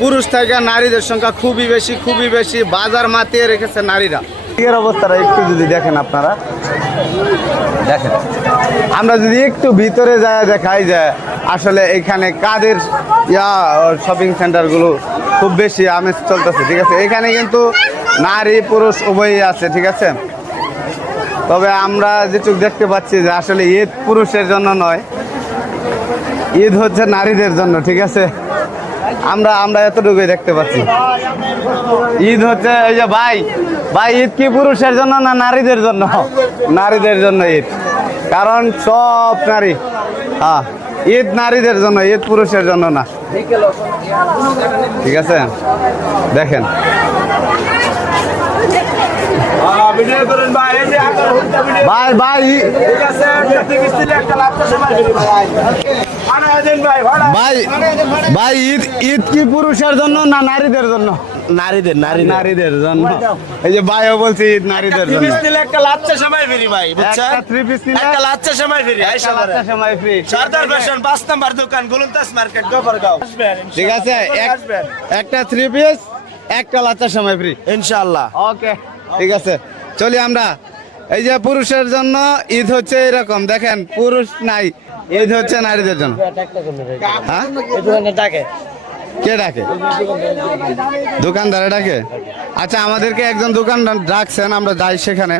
পুরুষ থেকে নারীদের সংখ্যা খুবই বেশি, বাজার মাতিয়ে রেখেছে নারীরা। এর অবস্থাটা একটু যদি দেখেন আপনারা, দেখেন আমরা যদি একটু ভিতরে যায় দেখাই যে আসলে এখানে কাদের শপিং সেন্টারগুলো খুব বেশি আমেজ চলতেছে, ঠিক আছে। এখানে কিন্তু নারী পুরুষ উভয়ই আছে, ঠিক আছে। তবে আমরা যেটুকু দেখতে পাচ্ছি যে আসলে ঈদ পুরুষের জন্য নয়, ঈদ হচ্ছে নারীদের জন্য, ঠিক আছে। আমরা এতটুকুই দেখতে পাচ্ছি। ঈদ হচ্ছে এই যে ভাই ঈদ কি পুরুষের জন্য না নারীদের জন্য? নারীদের জন্য ঈদ, কারণ সব নারী, হ্যাঁ ঈদ নারীদের জন্য, ঈদ পুরুষের জন্য না, ঠিক আছে। দেখেন ভাই ঈদ কি পুরুষের জন্য না নারীদের জন্য? নারীদের জন্য। এই যে ভাইও বলছি ঈদ নারীদের জন্য। একটা লাচ্ছা সময় ফ্রি ভাই, বুঝছেন? একটা লাচ্ছা সময় ফ্রি, সময় ফ্রি। সরদার ফ্যাশন 5 নাম্বার দোকান, গোলন্দাজ মার্কেট, গফরগাঁও। ঠিক আছে, একটা 3 পিস একটা লাচ্ছা সময় ফ্রি ইনশাআল্লাহ। ওকে, ঠিক আছে। চলি আমরা। এই যে পুরুষের জন্য ঈদ হচ্ছে এরকম, দেখেন পুরুষ নাই, ঈদ হচ্ছে নারীদের জন্য। হ্যাঁ, কে ডাকে? দোকানদারে ডাকে। আচ্ছা, আমাদেরকে একজন দোকানদার ডাকছেন, আমরা যাই সেখানে,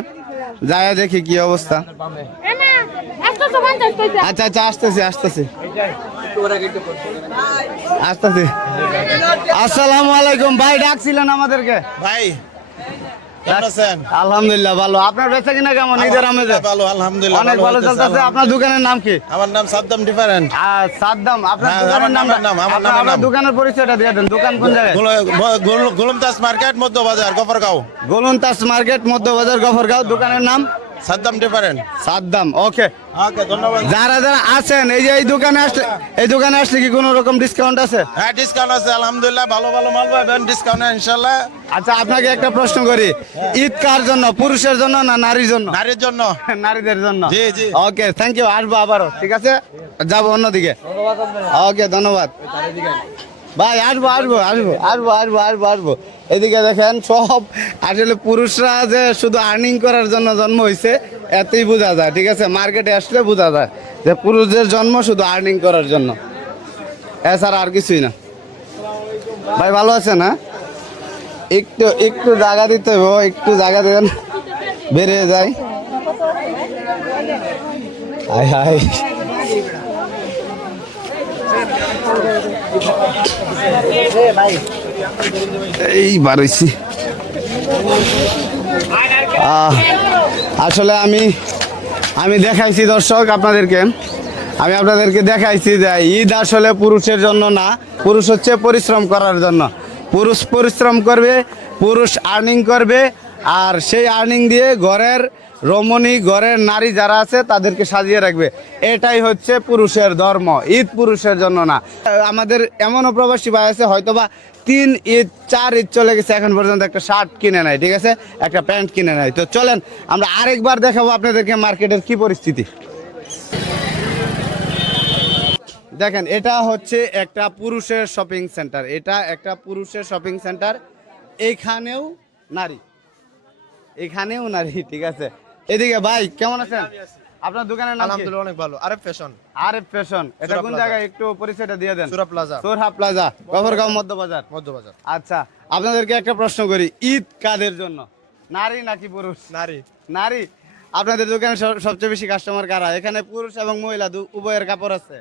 যাই দেখি কি অবস্থা। আচ্ছা আসতেছি। আসসালামু আলাইকুম ভাই, ডাকছিলেন আমাদেরকে? ভাই আলহামদুলিল্লাহ ভালো। আপনার বেচা কিনা কেমন ঈদের আমেজে? ভালো, আলহামদুলিল্লাহ অনেক ভালো চলতেছে। আপনার দোকানের নাম কি? আমার নাম সাদ্দাম ডিফারেন্ট। সাদ্দাম, আপনার দোকানের নাম? আপনার দোকানের পরিচয়টা দিয়ে দেন। দোকান কোন জায়গায়? গোলন্দাজ মার্কেট, মধ্যবাজার, গফরগাঁও। গোলন্দাজ মার্কেট, মধ্যবাজার, গফরগাঁও। দোকানের নাম সাদ্দাম ডিফারেন্ট। সাদ্দাম, ওকে ধন্যবাদ। যারা আছেন এই দোকানে আসলে কি কোনো রকম ডিসকাউন্ট আছে? হ্যাঁ, ডিসকাউন্ট আছে আলহামদুলিল্লাহ, ভালো মাল পাবেন, ডিসকাউন্ট ইনশাআল্লাহ। আচ্ছা, আপনাকে একটা প্রশ্ন করি, ঈদ কার জন্য, পুরুষের জন্য না নারীর জন্য? নারীর জন্য। নারীদের জন্য। জি। ওকে, থ্যাংক ইউ। আসবো আবারও, ঠিক আছে, যাবো অন্যদিকে। ওকে, ধন্যবাদ ভাই। আসবো। এদিকে দেখেন, সব আসলে পুরুষরা যে শুধু আর্নিং করার জন্য জন্ম হয়েছে এতেই বোঝা যায়, ঠিক আছে। মার্কেটে আসলে বোঝা যায় যে পুরুষদের জন্ম শুধু আর্নিং করার জন্য, এছাড়া আর কিছুই না। ভাই ভালো আছেন? হ্যাঁ, একটু জায়গা দিতে হবে, একটু জায়গা দেন, বেরিয়ে যায়। হাই এই বাড়াইছি। আসলে আমি দেখাইছি দর্শক আপনাদেরকে, দেখাইছি যে ঈদ আসলে পুরুষের জন্য না, পুরুষ হচ্ছে পরিশ্রম করার জন্য। পুরুষ পরিশ্রম করবে, পুরুষ আর্নিং করবে, আর সেই আর্নিং দিয়ে ঘরের রমণী, ঘরের নারী যারা আছে তাদেরকে সাজিয়ে রাখবে। এটাই হচ্ছে পুরুষের ধর্ম। ঈদ পুরুষের জন্য না। আমাদের এমনও প্রবাসী ভাই আছে হয়তোবা 3 ঈদ 4 ঈদ চলে গেছে, এখন পর্যন্ত একটা শার্ট কিনে নাই, ঠিক আছে, একটা প্যান্ট কিনে নাই। তো চলেন আমরা আরেকবার দেখাবো আপনাদেরকে মার্কেটের কি পরিস্থিতি। দেখেন, এটা হচ্ছে একটা পুরুষের শপিং সেন্টার, এইখানেও নারী, ঠিক আছে। এদিকে ভাই কেমন আছেন? আপনার দোকানের নাম? আলহামদুলিল্লাহ অনেক ভালো। আরেফ ফ্যাশন। এটা কোন জায়গায় একটু পরিচয়টা দিয়ে দেন? সোরহা প্লাজা, গফরগাঁও, মধ্যবাজার। আচ্ছা, আপনাদেরকে একটা প্রশ্ন করি, ঈদ কাদের জন্য, নারী নাকি পুরুষ? নারী। আপনাদের দোকানে সবচেয়ে বেশি কাস্টমার কারা? এখানে পুরুষ এবং মহিলা উভয়ের কাপড় আছে?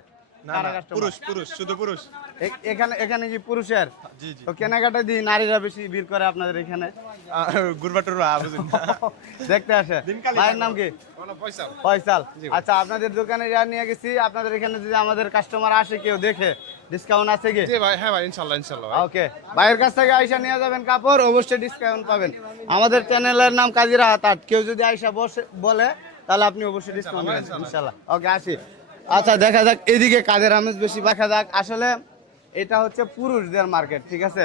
পুরুষ। এখানে কি পুরুষের? তো কেনাকাটা দিয়ে নারীরা বেশি ভিড় করে আপনাদের এখানে? দেখতে আসে। ভাইয়ের নাম কি? ফয়সাল। আচ্ছা, আপনাদের দোকানে যা নিয়ে গেছি, আপনাদের এখানে যদি আমাদের কাস্টমার আসে, কেউ দেখে, ডিসকাউন্ট আছে কি? হ্যাঁ ভাই, ইনশাআল্লাহ। ওকে, ভাইয়ের কাছ থেকে আইসা নিয়ে যাবেন কাপড়, অবশ্যই ডিসকাউন্ট পাবেন। আমাদের চ্যানেলের নাম কাজিরা হাট। কেউ যদি আইসা বলে তাহলে আপনি অবশ্যই ডিসকাউন্ট পাবেন ইনশাআল্লাহ। ওকে, আসি। আচ্ছা, দেখা যাক এদিকে কাদের আমেজ বেশি দেখা যাক। আসলে এটা হচ্ছে পুরুষদের মার্কেট, ঠিক আছে,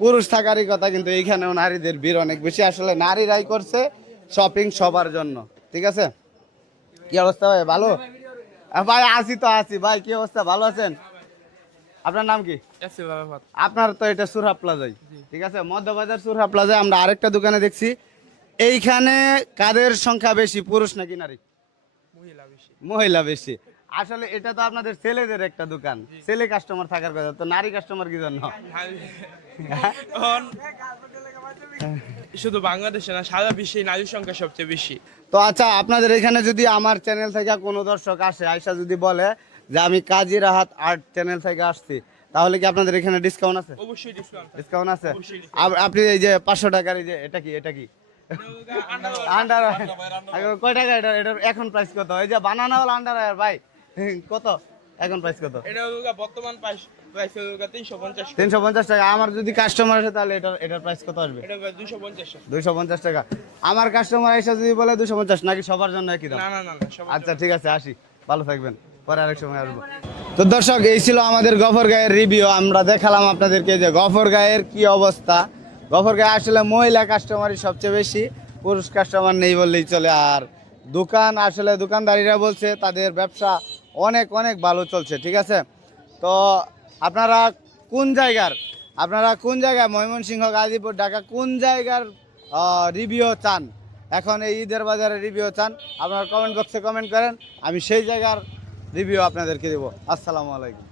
পুরুষ থাকারই কথা, কিন্তু এইখানেও নারীদের ভিড় অনেক বেশি। আসলে নারীরাই করছে শপিং সবার জন্য, ঠিক আছে। কি অবস্থা ভাই? ভালো ভাই, আসি ভাই, কি অবস্থা? ভালো আছেন? আপনার নাম কি? আপনার তো এটা সুরহা প্লাজাই, ঠিক আছে, মধ্যবাজার সুরহা প্লাজায় আমরা আরেকটা দোকানে দেখছি। এইখানে কাদের সংখ্যা বেশি, পুরুষ নাকি নারী? মহিলা বেশি। আসলে এটা তো আপনাদের ছেলেদের একটা দোকান, ছেলে কাস্টমার থাকার কথা, তো নারী কাস্টমার কি জন্য? শুধু বাংলাদেশে না, সারা বিশ্বে নারীর সংখ্যা সবচেয়ে বেশি। তো আচ্ছা, আপনাদের এখানে যদি আমার চ্যানেল থেকে কোনো দর্শক আসে, আয়সা যদি বলে যে আমি কাজী রাহাত আর্ট চ্যানেল থেকে আসছি, তাহলে কি আপনাদের এখানে ডিসকাউন্ট আছে? অবশ্যই ডিসকাউন্ট। ডিসকাউন্ট আছে। আপনি এই যে 500 টাকার এই যে এটা কি আন্ডার কয় টাকা এটা? এটার এখন প্রাইস কত? এই যে বানানো হল আন্ডার ভাই, কত এখন প্রাইস কত? এটা বর্তমান প্রাইস 350 350 টাকা। আমার যদি কাস্টমার আসে তাহলে এটার প্রাইস কত আসবে? এটা 250 250 টাকা। আমার কাস্টমার এসে যদি বলে 250, নাকি সবার জন্য একই দাম? না না না সব। আচ্ছা ঠিক আছে, আসি, ভালো থাকবেন, পরে আরেক সময় আসবো। তো দর্শক, এই ছিল আমাদের গফরগাঁয়ের রিভিউ। আমরা দেখালাম আপনাদেরকে যে গফরগাঁয়ের কি অবস্থা। গফরগাঁয়ে আসলে মহিলা কাস্টমারই সবচেয়ে বেশি, পুরুষ কাস্টমার নেই বললেই চলে। আর দোকান, আসলে দোকানদারিরা বলছে তাদের ব্যবসা অনেক অনেক ভালো চলছে, ঠিক আছে। তো আপনারা কোন জায়গায় ময়মনসিংহ, গাজীপুর, ঢাকা কোন জায়গার রিভিউ চান, এখন এই ঈদের বাজারে রিভিউ চান, আপনারা কমেন্ট বক্সে কমেন্ট করেন, আমি সেই জায়গার রিভিউ আপনাদেরকে দেবো। আসসালামু আলাইকুম।